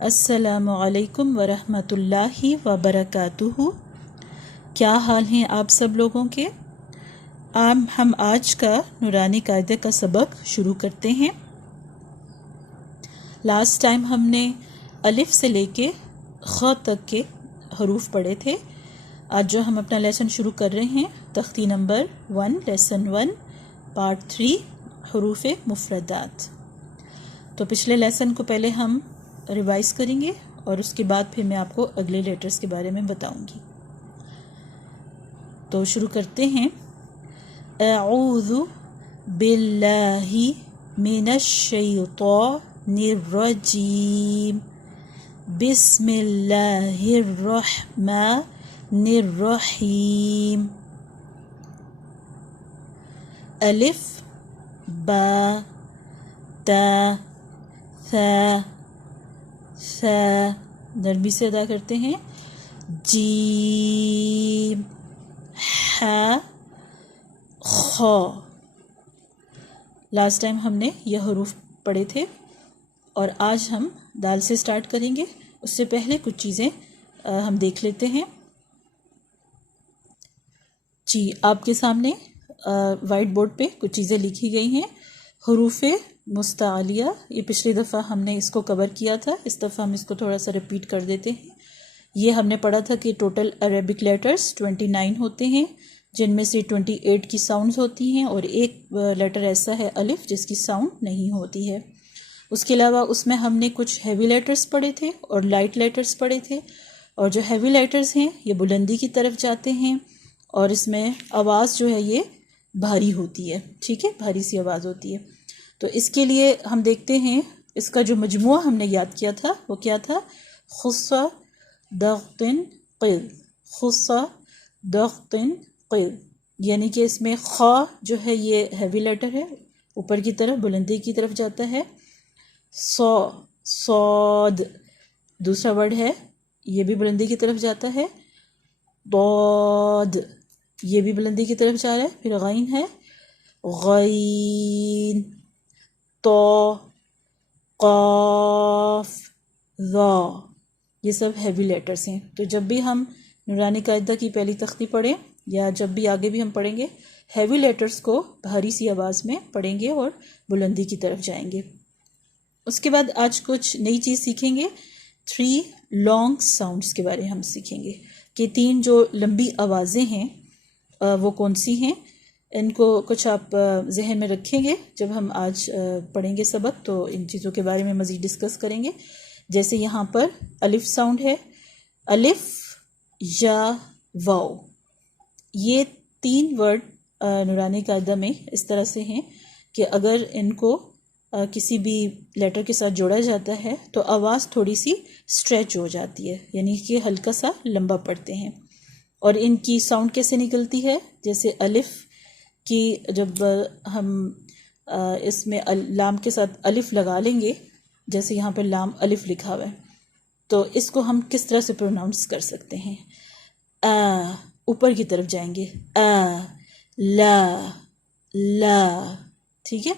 السلام علیکم ورحمۃ اللہ وبرکاتہ۔ کیا حال ہیں آپ سب لوگوں کے؟ ہم آج کا نورانی قاعدے کا سبق شروع کرتے ہیں۔ لاسٹ ٹائم ہم نے الف سے لے کے خ تک کے حروف پڑھے تھے۔ آج جو ہم اپنا لیسن شروع کر رہے ہیں تختی نمبر 1 لیسن 1 پارٹ 3 حروف مفردات۔ تو پچھلے لیسن کو پہلے ہم ریوائز کریں گے اور اس کے بعد پھر میں آپ کو اگلے لیٹرز کے بارے میں بتاؤں گی۔ تو شروع کرتے ہیں۔ اعوذ باللہ من الشیطان الرجیم، بسم اللہ الرحمن الرحیم۔ الف با تا ثا ثا، نرمی سے ادا کرتے ہیں۔ جیم ح خ۔ لاسٹ ٹائم ہم نے یہ حروف پڑھے تھے اور آج ہم دال سے سٹارٹ کریں گے۔ اس سے پہلے کچھ چیزیں ہم دیکھ لیتے ہیں۔ جی، آپ کے سامنے وائٹ بورڈ پہ کچھ چیزیں لکھی گئی ہیں۔ حروف مستعلیہ، یہ پچھلی دفعہ ہم نے اس کو کور کیا تھا، اس دفعہ ہم اس کو تھوڑا سا ریپیٹ کر دیتے ہیں۔ یہ ہم نے پڑھا تھا کہ ٹوٹل عربک لیٹرز 29 ہوتے ہیں، جن میں سے 28 کی ساؤنڈز ہوتی ہیں اور ایک لیٹر ایسا ہے الف جس کی ساؤنڈ نہیں ہوتی ہے۔ اس کے علاوہ اس میں ہم نے کچھ ہیوی لیٹرز پڑھے تھے اور لائٹ لیٹرز پڑھے تھے، اور جو ہیوی لیٹرز ہیں یہ بلندی کی طرف جاتے ہیں اور اس میں آواز جو ہے یہ بھاری ہوتی ہے، ٹھیک ہے، بھاری سی آواز ہوتی ہے۔ تو اس کے لیے ہم دیکھتے ہیں اس کا جو مجموعہ ہم نے یاد کیا تھا وہ کیا تھا؟ خص ضغط قل، خص ضغط قل، یعنی کہ اس میں خا جو ہے یہ ہیوی لیٹر ہے، اوپر کی طرف بلندی کی طرف جاتا ہے۔ صاد دوسرا ورڈ ہے، یہ بھی بلندی کی طرف جاتا ہے۔ ضاد یہ بھی بلندی کی طرف جا رہا ہے۔ پھر غین ہے، غین، تو، قاف، ذا، یہ سب ہیوی لیٹرز ہیں۔ تو جب بھی ہم نورانی قاعدہ کی پہلی تختی پڑھیں یا جب بھی آگے بھی ہم پڑھیں گے، ہیوی لیٹرز کو بھاری سی آواز میں پڑھیں گے اور بلندی کی طرف جائیں گے۔ اس کے بعد آج کچھ نئی چیز سیکھیں گے، 3 لانگ ساؤنڈز کے بارے میں ہم سیکھیں گے کہ 3 جو لمبی آوازیں ہیں وہ کون سی ہیں۔ ان کو کچھ آپ ذہن میں رکھیں گے، جب ہم آج پڑھیں گے سبق تو ان چیزوں کے بارے میں مزید ڈسکس کریں گے۔ جیسے یہاں پر الف ساؤنڈ ہے، الف، یا، واو، یہ 3 ورڈ نورانی قاعدہ میں اس طرح سے ہیں کہ اگر ان کو کسی بھی لیٹر کے ساتھ جوڑا جاتا ہے تو آواز تھوڑی سی اسٹریچ ہو جاتی ہے، یعنی کہ ہلکا سا لمبا پڑتے ہیں۔ اور ان کی ساؤنڈ کیسے نکلتی ہے؟ جیسے الف کی جب ہم اس میں لام کے ساتھ الف لگا لیں گے، جیسے یہاں پہ لام الف لکھا ہوا ہے، تو اس کو ہم کس طرح سے پروناؤنس کر سکتے ہیں؟ اوپر کی طرف جائیں گے، لا، لا، ٹھیک ہے۔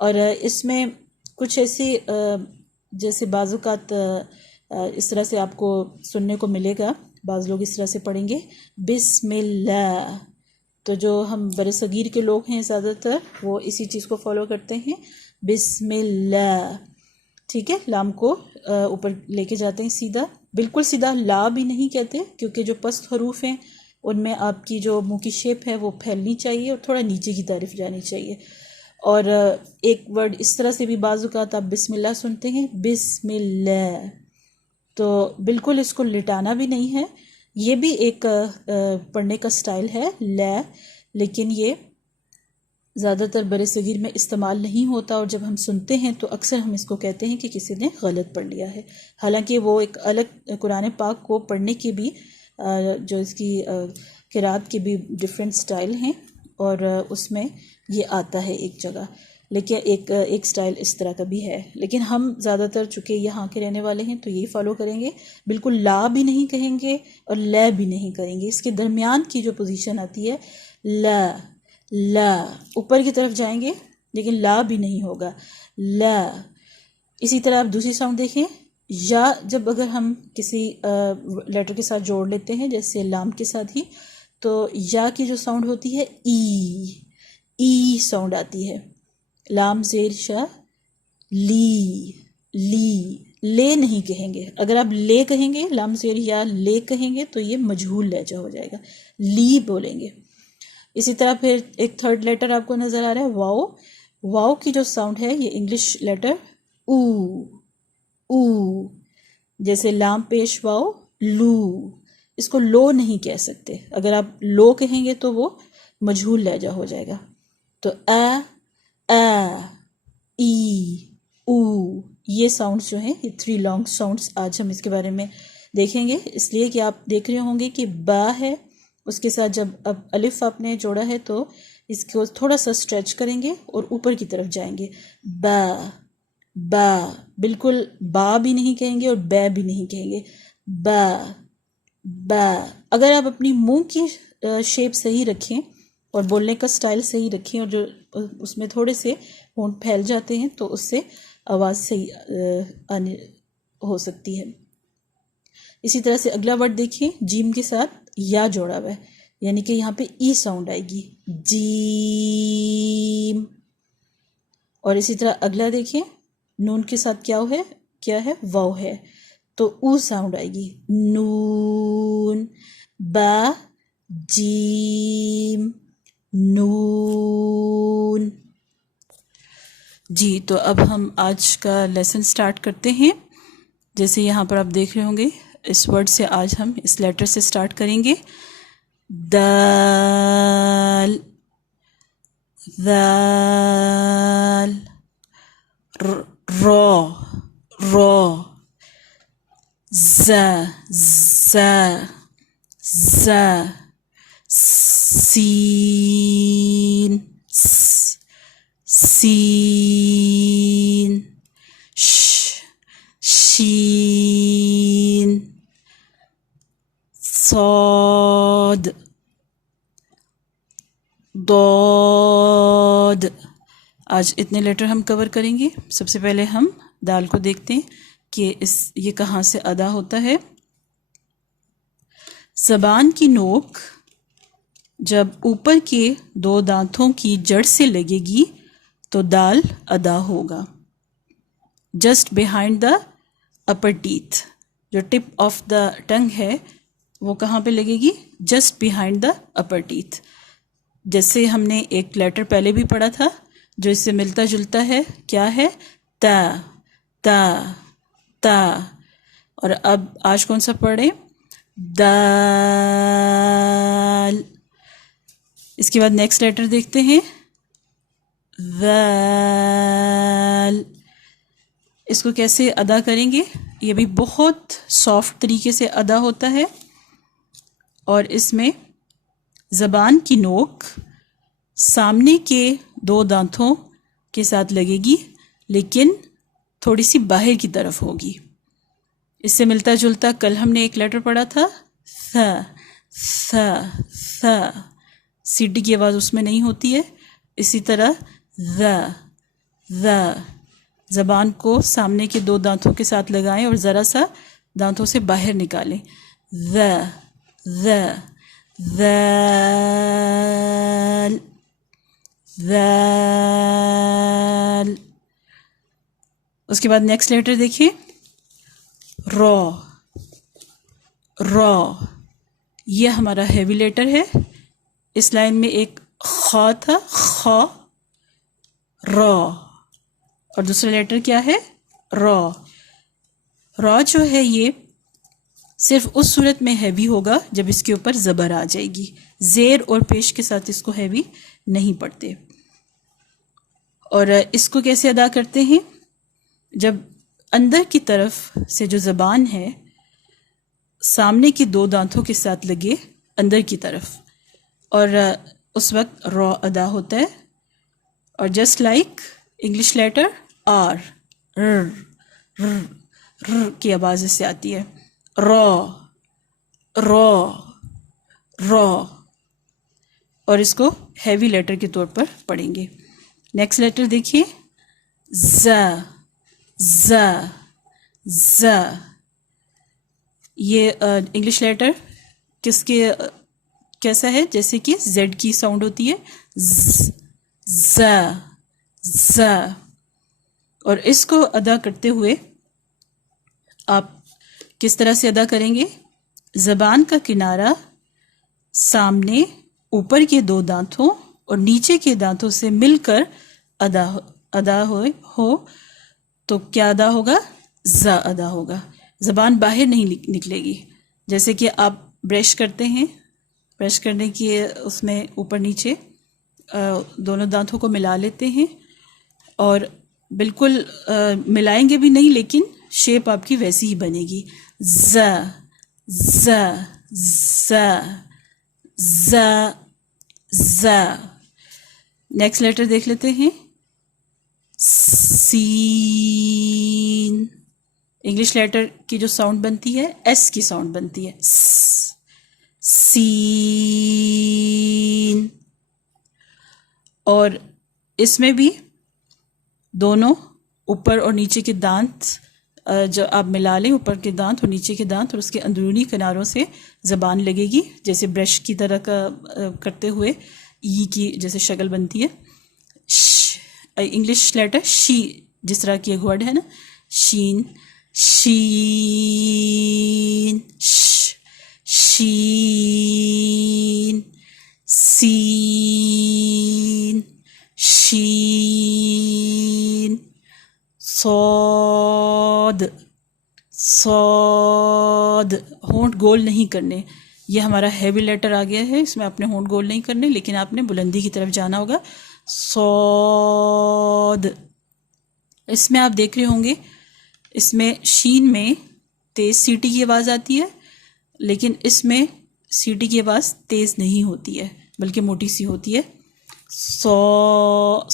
اور اس میں کچھ ایسی جیسے بعض اوقات اس طرح سے آپ کو سننے کو ملے گا، بعض لوگ اس طرح سے پڑھیں گے بسم اللہ، تو جو ہم برصغیر کے لوگ ہیں زیادہ تر وہ اسی چیز کو فالو کرتے ہیں، بسم اللہ، ٹھیک ہے۔ لام کو اوپر لے کے جاتے ہیں سیدھا، بالکل سیدھا لا بھی نہیں کہتے، کیونکہ جو پست حروف ہیں ان میں آپ کی جو منہ کی شیپ ہے وہ پھیلنی چاہیے اور تھوڑا نیچے کی طرف جانی چاہیے۔ اور ایک ورڈ اس طرح سے بھی بعض اوقات آپ بسم اللہ سنتے ہیں، بسم اللہ، تو بالکل اس کو لٹانا بھی نہیں ہے، یہ بھی ایک پڑھنے کا سٹائل ہے لا، لیکن یہ زیادہ تر برصغیر میں استعمال نہیں ہوتا، اور جب ہم سنتے ہیں تو اکثر ہم اس کو کہتے ہیں کہ کسی نے غلط پڑھ لیا ہے، حالانکہ وہ ایک الگ قرآن پاک کو پڑھنے کی بھی جو اس کی قرات کے بھی ڈیفرنٹ سٹائل ہیں، اور اس میں یہ آتا ہے ایک جگہ، لیکن ایک سٹائل اس طرح کا بھی ہے، لیکن ہم زیادہ تر چونکہ یہاں کے رہنے والے ہیں تو یہی فالو کریں گے، بالکل لا بھی نہیں کہیں گے اور لا بھی نہیں کریں گے، اس کے درمیان کی جو پوزیشن آتی ہے لا، لا، اوپر کی طرف جائیں گے لیکن لا بھی نہیں ہوگا، لا۔ اسی طرح آپ دوسری ساؤنڈ دیکھیں، یا جب اگر ہم کسی لیٹر کے ساتھ جوڑ لیتے ہیں جیسے لام کے ساتھ ہی، تو یا کی جو ساؤنڈ ہوتی ہے ای ساؤنڈ آتی ہے. لام زیر شا لی لے نہیں کہیں گے. اگر آپ لے کہیں گے لام زیر یا لے کہیں گے تو یہ مجہول لہجہ ہو جائے گا، لی بولیں گے. اسی طرح پھر ایک تھرڈ لیٹر آپ کو نظر آ رہا ہے واؤ کی جو ساؤنڈ ہے یہ انگلش لیٹر او جیسے لام پیش واؤ لو. اس کو لو نہیں کہہ سکتے، اگر آپ لو کہیں گے تو وہ مجہول لہجہ ہو جائے گا. تو ای او یہ ساؤنڈس جو ہیں یہ 3 لانگ ساؤنڈس آج ہم اس کے بارے میں دیکھیں گے. اس لیے کہ آپ دیکھ رہے ہوں گے کہ با ہے، اس کے ساتھ جب اب الف آپ نے جوڑا ہے تو اس کو تھوڑا سا اسٹریچ کریں گے اور اوپر کی طرف جائیں گے. با بالکل با بھی نہیں کہیں گے اور بے بھی نہیں کہیں گے. با اگر آپ اپنی منہ کی شیپ صحیح رکھیں اور بولنے کا سٹائل صحیح رکھیں اور جو اس میں تھوڑے سے ہونٹ پھیل جاتے ہیں تو اس سے آواز صحیح آنے ہو سکتی ہے. اسی طرح سے اگلا ورڈ دیکھیں، جیم کے ساتھ یا جوڑا ہوا ہے، یعنی کہ یہاں پہ ای ساؤنڈ آئے گی، جیم. اور اسی طرح اگلا دیکھیں، نون کے ساتھ کیا ہے واو ہے تو او ساؤنڈ آئے گی، نون. با جیم نون. جی تو اب ہم آج کا لیسن سٹارٹ کرتے ہیں. جیسے یہاں پر آپ دیکھ رہے ہوں گے اس ورڈ سے آج ہم اس لیٹر سے سٹارٹ کریں گے. دال رو ز سین شین صاد ضاد. آج اتنے لیٹر ہم کور کریں گے. سب سے پہلے ہم دال کو دیکھتے ہیں کہ یہ کہاں سے ادا ہوتا ہے. زبان کی نوک جب اوپر کے 2 دانتوں کی جڑ سے لگے گی تو دال ادا ہوگا. Just behind the upper teeth, جو ٹپ آف دا ٹنگ ہے وہ کہاں پہ لگے گی؟ Just behind the upper teeth. جیسے ہم نے ایک لیٹر پہلے بھی پڑھا تھا جو اس سے ملتا جلتا ہے، کیا ہے؟ تا. اور اب آج کون سا پڑھیں؟ دال. اس کے بعد نیکسٹ لیٹر دیکھتے ہیں، ذال. اس کو کیسے ادا کریں گے؟ یہ بھی بہت سافٹ طریقے سے ادا ہوتا ہے اور اس میں زبان کی نوک سامنے کے 2 دانتوں کے ساتھ لگے گی لیکن تھوڑی سی باہر کی طرف ہوگی. اس سے ملتا جلتا کل ہم نے ایک لیٹر پڑھا تھا ث. سیٹی کی آواز اس میں نہیں ہوتی ہے. اسی طرح ذ زبان کو سامنے کے 2 دانتوں کے ساتھ لگائیں اور ذرا سا دانتوں سے باہر نکالیں. ذال. اس کے بعد نیکسٹ لیٹر دیکھیے، رو. یہ ہمارا ہیوی لیٹر ہے. اس لائن میں ایک خا تھا، خا رو، اور دوسرا لیٹر کیا ہے؟ رو جو ہے یہ صرف اس صورت میں ہیوی ہوگا جب اس کے اوپر زبر آ جائے گی. زیر اور پیش کے ساتھ اس کو ہیوی نہیں پڑھتے. اور اس کو کیسے ادا کرتے ہیں؟ جب اندر کی طرف سے جو زبان ہے سامنے کے 2 دانتوں کے ساتھ لگے اندر کی طرف، اور اس وقت رو ادا ہوتا ہے. اور just like English letter R کی آواز اس سے آتی ہے، رو. اور اس کو ہیوی لیٹر کے طور پر پڑھیں گے. نیکسٹ لیٹر دیکھیے، ز. ز. یہ انگلش لیٹر کس کے کیسا ہے؟ جیسے کہ زیڈ کی ساؤنڈ ہوتی ہے، ز ز. اور اس کو ادا کرتے ہوئے آپ کس طرح سے ادا کریں گے؟ زبان کا کنارہ سامنے اوپر کے دو دانتوں اور نیچے کے دانتوں سے مل کر ادا ہو تو کیا ادا ہوگا؟ ز ادا ہوگا. زبان باہر نہیں نکلے گی. جیسے کہ آپ برش کرتے ہیں، برش کرنے کی اس میں اوپر نیچے دونوں دانتوں کو ملا لیتے ہیں اور بالکل ملائیں گے بھی نہیں، لیکن شیپ آپ کی ویسی ہی بنے گی. ز ز ز ز ز. نیکسٹ لیٹر دیکھ لیتے ہیں، سین. انگلش لیٹر کی جو ساؤنڈ بنتی ہے ایس کی ساؤنڈ بنتی ہے، سین. اور اس میں بھی دونوں اوپر اور نیچے کے دانت جو آپ ملا لیں، اوپر کے دانت اور نیچے کے دانت، اور اس کے اندرونی کناروں سے زبان لگے گی، جیسے برش کی طرح کا کرتے ہوئے ای کی جیسے شکل بنتی ہے. انگلش لیٹر شی جس طرح کی ایک ورڈ ہے نا، شین، شین، شین، سین، شین، صاد، صاد. ہونٹ گول نہیں کرنے. یہ ہمارا ہیوی لیٹر آ گیا ہے، اس میں آپ نے ہونٹ گول نہیں کرنے، لیکن آپ نے بلندی کی طرف جانا ہوگا. صاد. اس میں آپ دیکھ رہے ہوں گے، اس میں شین میں تیز سیٹی کی آواز آتی ہے، لیکن اس میں سیٹی کی آواز تیز نہیں ہوتی ہے بلکہ موٹی سی ہوتی ہے. صاد،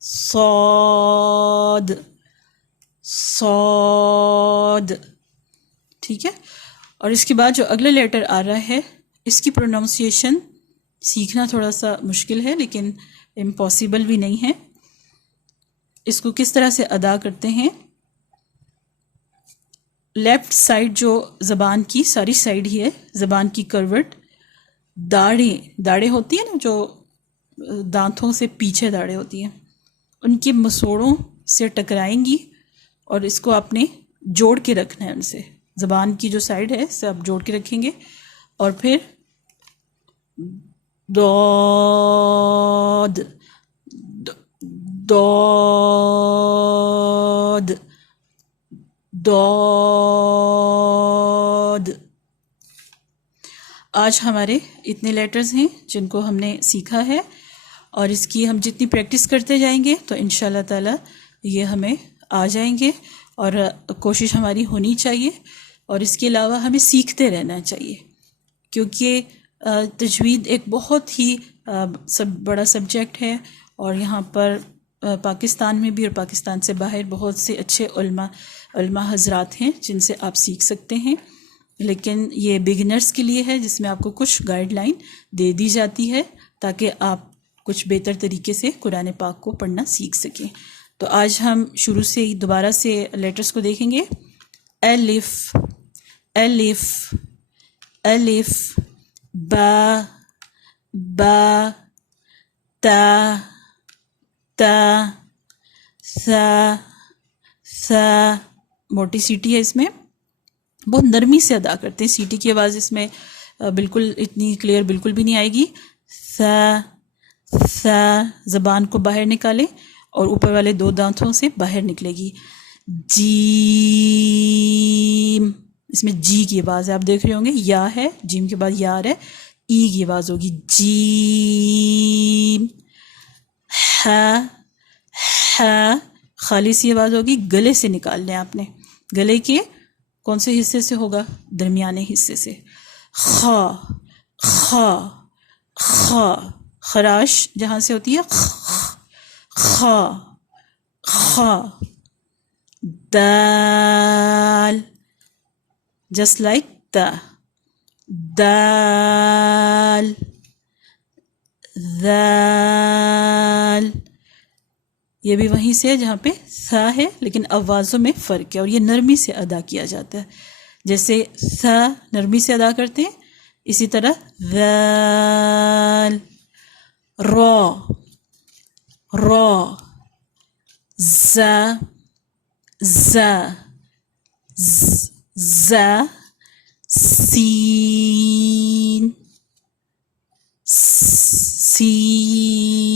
صاد، صاد. ٹھیک ہے. اور اس کے بعد جو اگلا لیٹر آ رہا ہے، اس کی پروننسیشن سیکھنا تھوڑا سا مشکل ہے، لیکن امپاسبل بھی نہیں ہے. اس کو کس طرح سے ادا کرتے ہیں؟ لیفٹ سائڈ جو زبان کی ساری سائڈ ہی ہے، زبان کی کروٹ، داڑیں ہوتی ہیں نا جو دانتوں سے پیچھے داڑیں ہوتی ہیں، ان کی مسوڑوں سے ٹکرائیں گی اور اس کو آپ نے جوڑ کے رکھنا ہے. ان سے زبان کی جو سائڈ ہے اسے آپ جوڑ کے رکھیں گے، اور پھر دود، دود، دود. آج ہمارے اتنے لیٹرز ہیں جن کو ہم نے سیکھا ہے، اور اس کی ہم جتنی پریکٹس کرتے جائیں گے تو انشاءاللہ تعالی یہ ہمیں آ جائیں گے. اور کوشش ہماری ہونی چاہیے، اور اس کے علاوہ ہمیں سیکھتے رہنا چاہیے، کیونکہ تجوید ایک بہت ہی بڑا سبجیکٹ ہے، اور یہاں پر پاکستان میں بھی اور پاکستان سے باہر بہت سے اچھے علماء حضرات ہیں جن سے آپ سیکھ سکتے ہیں. لیکن یہ بگنرز کے لیے ہے، جس میں آپ کو کچھ گائیڈ لائن دے دی جاتی ہے تاکہ آپ کچھ بہتر طریقے سے قرآن پاک کو پڑھنا سیکھ سکیں. تو آج ہم شروع سے ہی دوبارہ سے لیٹرز کو دیکھیں گے. الف، الف، الف، با، با، تا، تا، ثا، ثا. موٹی سیٹی ہے، اس میں بہت نرمی سے ادا کرتے ہیں. سیٹی کی آواز اس میں بالکل اتنی کلیئر بالکل بھی نہیں آئے گی. ثا، ثا. زبان کو باہر نکالیں اور اوپر والے دو دانتوں سے باہر نکلے گی. جیم، اس میں جی کی آواز ہے، آپ دیکھ رہے ہوں گے یا ہے، جیم کے بعد یا ہے، ای کی آواز ہوگی. جیم. ہا، ہا. خالی سی آواز ہوگی، گلے سے نکالنا ہے آپ نے. گلے کے کون سے حصے سے ہوگا؟ درمیانے حصے سے. خا، خا، خا. خراش جہاں سے ہوتی ہے، خا، خا. دال، جسٹ لائک دا. دال، ذال، یہ بھی وہیں سے ہے جہاں پہ سا ہے، لیکن آوازوں میں فرق ہے اور یہ نرمی سے ادا کیا جاتا ہے. جیسے سا نرمی سے ادا کرتے ہیں، اسی طرح ذال، را، را، زا، زا، زا، سین، سین،